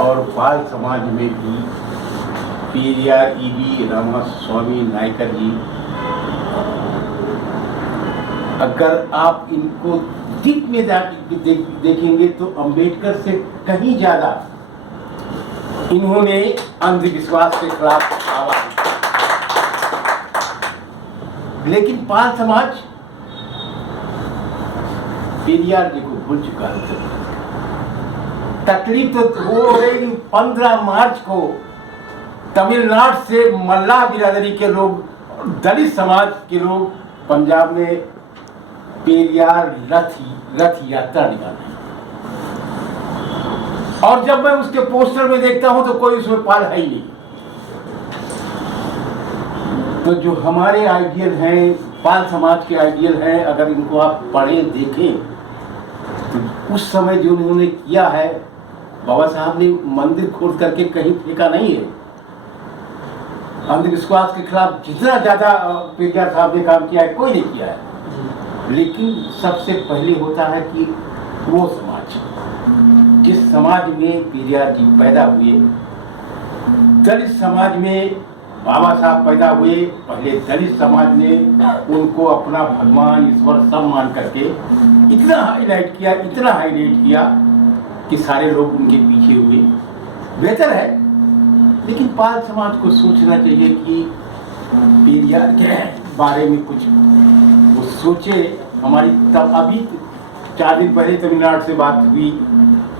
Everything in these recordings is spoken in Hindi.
और बाल समाज में भी पेरियार ईवी रामास्वामी नायकर जी, अगर आप इनको डीप में देखेंगे तो अंबेडकर से कहीं ज्यादा इन्होंने अंधविश्वास के खिलाफ आवाज उठाई। लेकिन पाल समाज पेरियार जी को भूल चुका है। तकलीफ तो हो रही 15 मार्च को तमिलनाडु से मल्लाह बिरादरी के लोग, दलित समाज के लोग पंजाब में पेरियार रथ यात्रा निकाले, और जब मैं उसके पोस्टर में देखता हूं तो कोई उसमें पाल है ही नहीं। तो जो हमारे आइडियल हैं, पाल समाज के आइडियल हैं, अगर इनको आप पढ़ें देखें तो उस समय जो उन्होंने किया है, बाबा साहब ने मंदिर खोद करके कहीं फेंका नहीं है। अंधविश्वास के खिलाफ जितना ज्यादा पेरियार साहब ने काम किया है कोई नहीं किया है। लेकिन सबसे पहले होता है कि वो समाज, जिस समाज में पेरियार जी पैदा हुए, दलित समाज में बाबा साहब पैदा हुए, पहले दलित समाज ने उनको अपना भगवान ईश्वर सब मान करके इतना हाईलाइट किया कि सारे लोग उनके पीछे हुए। बेहतर है, लेकिन पाल समाज को सोचना चाहिए कि पेरियार के बारे में कुछ वो सोचे। हमारी तब अभी 4 दिन पहले तमिलनाडु से बात हुई,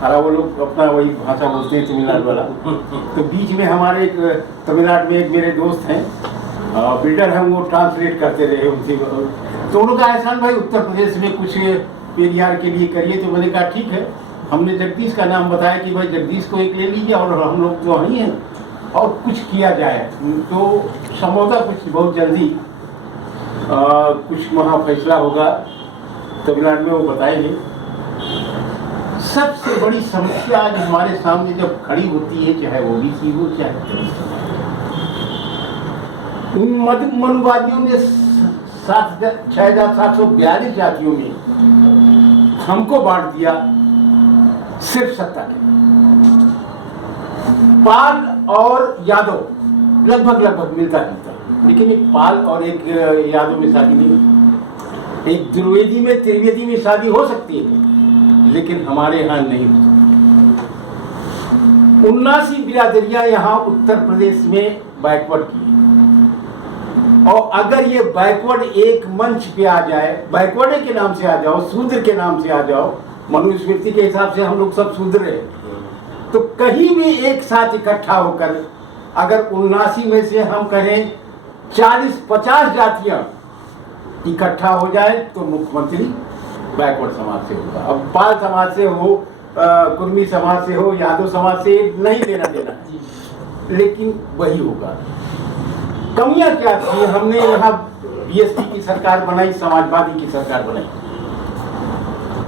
और वो लोग अपना वही भाषा बोलते हैं तमिलनाडु वाला। तो बीच में हमारे तमिलनाडु में एक मेरे दोस्त हैं, बिल्डर हैं, वो ट्रांसलेट करते रहे उनसे। तो उन्होंने कहा एहसान भाई उत्तर प्रदेश में कुछ पेरियार के लिए करिए। तो मैंने कहा ठीक है। हमने जगदीश का नाम बताया कि भाई जगदीश को एक ले लीजिए और हम लोग तो वहीं हैं और कुछ किया जाए। तो संभवतः कुछ बहुत जल्दी कुछ वहाँ फैसला होगा तमिलनाडु में, वो बताएंगे। सबसे बड़ी समस्या आज हमारे सामने जब खड़ी होती है, चाहे ओबीसी हो चाहे दलित समाज, उन मनुवादियों ने 6742 जातियों में हमको बांट दिया सिर्फ सत्ता के। पाल और यादव लगभग मिलता जुलता, लेकिन एक पाल और एक यादव में शादी नहीं होती। एक त्रिवेदी में शादी हो सकती है, लेकिन हमारे यहाँ नहीं हो सकती। 79 बिरादरियां यहाँ उत्तर प्रदेश में बैकवर्ड की है, और अगर ये बैकवर्ड एक मंच पे आ जाए, बैकवर्ड के नाम से आ जाओ, शूद्र के नाम से आ जाओ, मनुस्मृति के हिसाब से हम लोग सब शूद्र हैं, तो कहीं भी एक साथ इकट्ठा होकर अगर 79 में से हम कहें 40-50 जातियां इकट्ठा हो जाए तो मुख्यमंत्री बैकवर्ड समाज से होगा। अब पाल समाज से हो, कुर्मी समाज से हो, यादव समाज से नहीं लेना देना है, लेकिन वही होगा। कमियां क्या थी? हमने यहाँ बीएसपी की सरकार बनाई, समाजवादी की सरकार बनाई,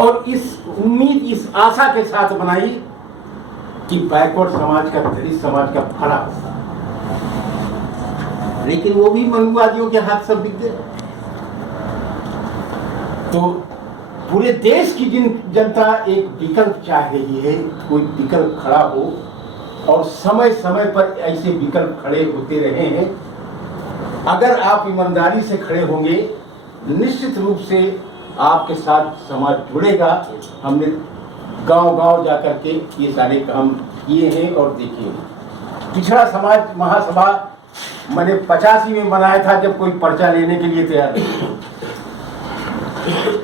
और इस उम्मीद, इस आशा के साथ बनाई कि बैकवर्ड समाज का, दलित समाज का भला होगा। लेकिन वो भी मनुवादियों के हाथ सब बिक गए। तो पूरे देश की जनता एक विकल्प चाह रही है, कोई विकल्प खड़ा हो, और समय समय पर ऐसे विकल्प खड़े होते रहे हैं। अगर आप ईमानदारी से खड़े होंगे, निश्चित रूप से आपके साथ समाज जुड़ेगा। हमने गांव-गांव जाकर के ये सारे काम किए हैं और देखे हैं। पिछड़ा समाज महासभा मैंने 85 में बनाया था, जब कोई पर्चा लेने के लिए तैयार नहीं।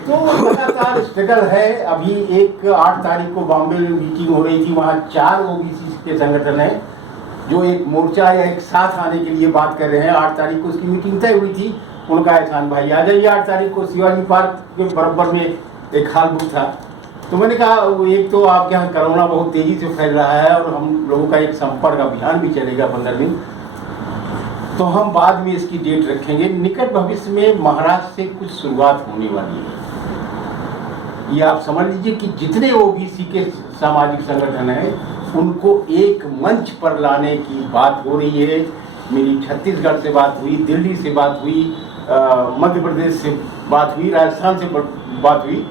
तो लगातार स्ट्रगल है। अभी एक 8 तारीख को बॉम्बे में मीटिंग हो रही थी, वहाँ 4 ओबीसी के संगठन हैं जो एक मोर्चा या एक साथ आने के लिए बात कर रहे हैं। 8 तारीख को उसकी मीटिंग तय हुई थी। उनका एहसान भाई आ जाइए 8 तारीख को। शिवाजी पार्क के बराबर में एक हॉल बुक था। तो मैंने कहा एक तो आपके यहाँ कोरोना बहुत तेजी से फैल रहा है, और हम लोगों का एक संपर्क अभियान भी चलेगा 15 दिन, तो हम बाद में इसकी डेट रखेंगे। निकट भविष्य में महाराष्ट्र से कुछ शुरुआत होने वाली है। ये आप समझ लीजिए कि जितने ओबीसी के सामाजिक संगठन हैं, उनको एक मंच पर लाने की बात हो रही है। मेरी छत्तीसगढ़ से बात हुई, दिल्ली से बात हुई, मध्य प्रदेश से बात हुई, राजस्थान से बात हुई,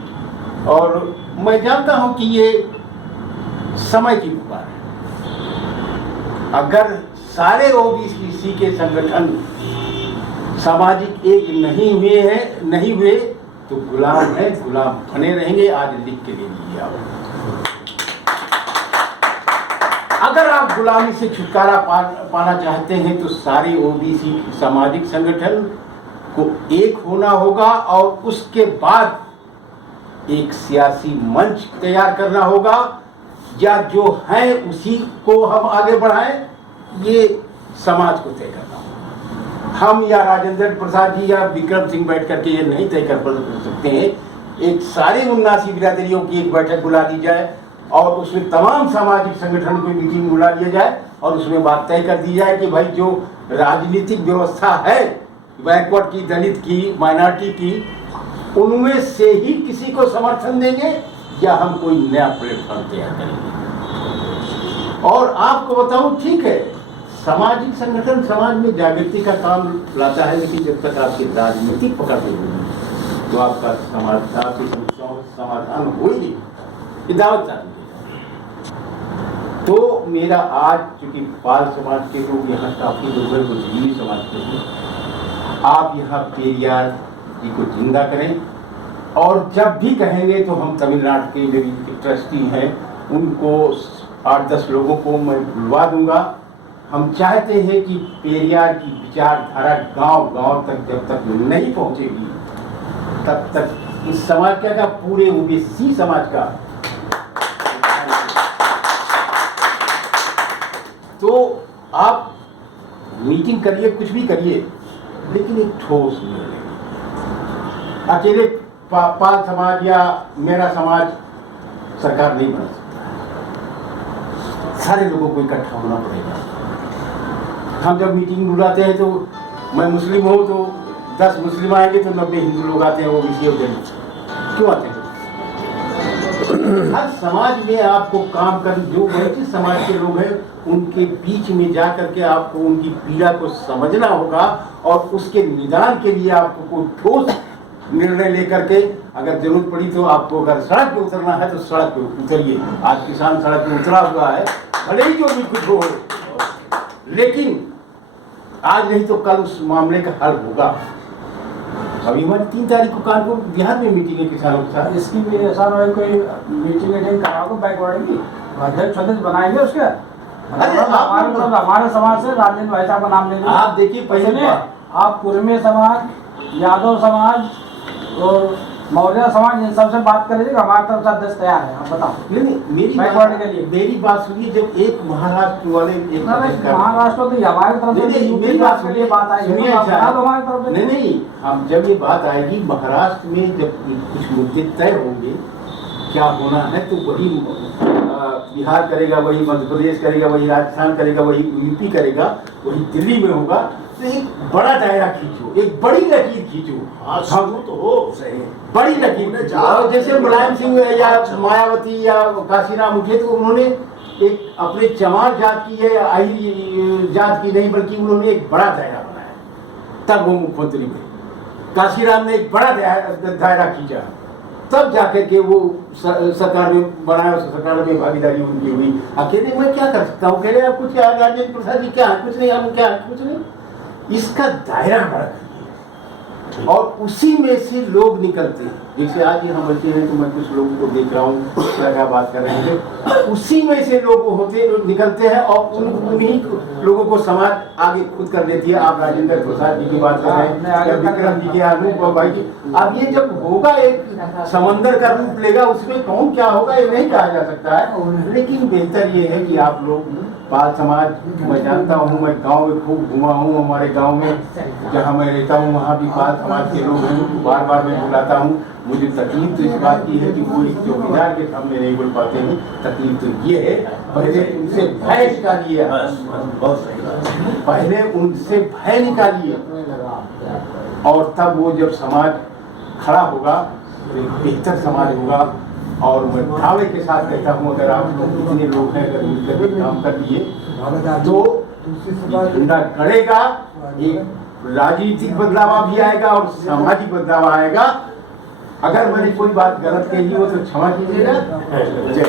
और मैं जानता हूं कि ये समय की पुकार है। अगर सारे ओबीसी के संगठन सामाजिक एक नहीं हुए तो गुलाम है, गुलाम बने रहेंगे। आज लिख के ले लीजिए आप। अगर आप गुलामी से छुटकारा पाना चाहते हैं तो सारे ओबीसी सामाजिक संगठन को एक होना होगा और उसके बाद एक सियासी मंच तैयार करना होगा, या जो है उसी को हम आगे बढ़ाएं, ये समाज को तय करना होगा। हम या राजेंद्र प्रसाद जी या विक्रम सिंह बैठ करके ये नहीं तय कर सकते हैं। एक सारे 79 बिरादरियों की एक बैठक बुला दी जाए और उसमें तमाम सामाजिक संगठन की मीटिंग बुला लिया जाए और उसमें बात तय कर दी जाए कि भाई जो राजनीतिक व्यवस्था है बैकवर्ड की, दलित की, माइनॉरिटी की, उनमें से ही किसी को समर्थन देंगे या हम कोई नया प्लेटफॉर्म तैयार करेंगे। और आपको बताऊं, ठीक है, सामाजिक संगठन समाज में जागृति का काम लाता है, लेकिन जब तक आपकी राजनीतिक पकड़ नहीं होगी तो आपका समस्याओं का समाधान हो ही नहीं। दावत चाहती तो मेरा आज चूंकि पाल समाज के लोग यहाँ काफी लोग हैं, बुद्धिजीवी समाज के लोग, आप यहाँ पेरियार जी को जिंदा करें और जब भी कहेंगे तो हम तमिलनाडु के मेरी ट्रस्टी हैं उनको 8-10 लोगों को मैं बुलवा दूंगा। हम चाहते हैं कि पेरियार की विचारधारा गांव-गांव तक जब तक नहीं पहुंचेगी तब तक इस समाज का पूरे ओबीसी समाज का तो आप मीटिंग करिए, कुछ भी करिए, लेकिन एक ठोस निर्णय। अकेले पाल समाज या मेरा समाज सरकार नहीं बना सकता, सारे लोगों को इकट्ठा होना पड़ेगा। हम जब मीटिंग बुलाते हैं तो मैं मुस्लिम हूँ तो 10 मुस्लिम आएंगे तो 90 हिंदू लोग आते हैं, वो भी और दलित क्यों आते हैं? हर समाज में आपको काम कर, जो वंचित समाज के लोग हैं उनके बीच में जा करके आपको उनकी पीड़ा को समझना होगा और उसके निदान के लिए आपको कोई ठोस निर्णय लेकर के, अगर जरूरत पड़ी तो आपको अगर सड़क पे उतरना है तो सड़क पे उतरिए। आज किसान सड़क पे उतरा हुआ है, भले ही जो भी कुछ हो, लेकिन आज नहीं तो कल उस मामले का हल होगा। अभी हमारी 3 तारीख को कानपुर बिहार में मीटिंग है किसानों के साथ। इसकी भी ऐसा है कोई मीटिंग कराओगे बैकवर्ड की, अध्यक्ष बनाएंगे उसके। अरे हमारे समाज से राजेंद्र भाई साहब का नाम ले, आप देखिए पहले आप कुर्मी समाज, यादव समाज और मौर्य समाज इन सबसे बात करेंगे, हमारे तरफ से अध्यक्ष तैयार है। आप बताओ। नहीं, मेरी बात सुनिए। जब एक महाराष्ट्र वाले महाराष्ट्र तो हमारी तरफ से मेरी बात सुनिए, बात आएगी हमारी तरफ से। नहीं, हम जब ये बात आएगी महाराष्ट्र में, जब कुछ मुद्दे तय होंगे क्या होना है तो वही बिहार करेगा, वही मध्य प्रदेश करेगा, वही राजस्थान करेगा, वही यूपी करेगा, वही दिल्ली में होगा। तो एक बड़ा दायरा खींचो, एक बड़ी लकीर खींचो। हम तो हो सही बड़ी लकीर, जैसे मुलायम सिंह या मायावती या काशीराम उठे तो उन्होंने एक अपने चमार जात की या आहिर जात की नहीं, बल्कि उन्होंने एक बड़ा दायरा बनाया, तब वो मुख्यमंत्री बने। काशीराम ने एक बड़ा दायरा खींचा, तब जाकर के वो सरकार में बनाया, उस सरकार में भागीदारी उनकी हुई। अकेले मैं क्या कर सकता हूँ? अकेले आप कुछ क्या, राजेंद्र प्रसाद जी क्या, कुछ नहीं, हम क्या, कुछ नहीं। इसका दायरा बड़ा करिए और उसी में से लोग निकलते हैं। जैसे आज ही हम बैठे हैं तो मैं कुछ लोगों को देख रहा हूँ, क्या बात कर रहे हैं, उसी में से लोग निकलते हैं और उन्हीं लोगों को समाज आगे खुद कर लेती है। आप राजेंद्र प्रसाद जी की बात कर रहे हैं या विक्रम जी के, अनूप भाई जी, अब ये जब होगा एक समंदर का रूप लेगा, उसमें कौन क्या होगा ये नहीं कहा जा सकता है। लेकिन बेहतर ये है कि आप लोग पाल समाज, मैं जानता हूँ, मैं गांव में खूब घुमा हूँ, हमारे गांव में जहाँ मैं रहता हूँ वहाँ भी पाल समाज के लोग हैं, उनको बार बार मैं बुलाता हूँ। मुझे तकलीफ तो इस बात की है कि वो एक चौकीदार के सामने नहीं बोल पाते हैं। तकलीफ तो ये है, पहले उनसे भय निकालिए, पहले उनसे भय निकालिए और तब वो जब समाज खड़ा होगा तो एक बेहतर समाज होगा। और मैं दावे के साथ कहता हूँ, अगर आप लोग इतने लोग हैं, अगर मिलकर काम कर दिए तो झंडा गड़ेगा, एक राजनीतिक बदलाव भी आएगा और सामाजिक बदलाव आएगा। अगर मैंने कोई बात गलत कही हो तो क्षमा कीजिएगा। जय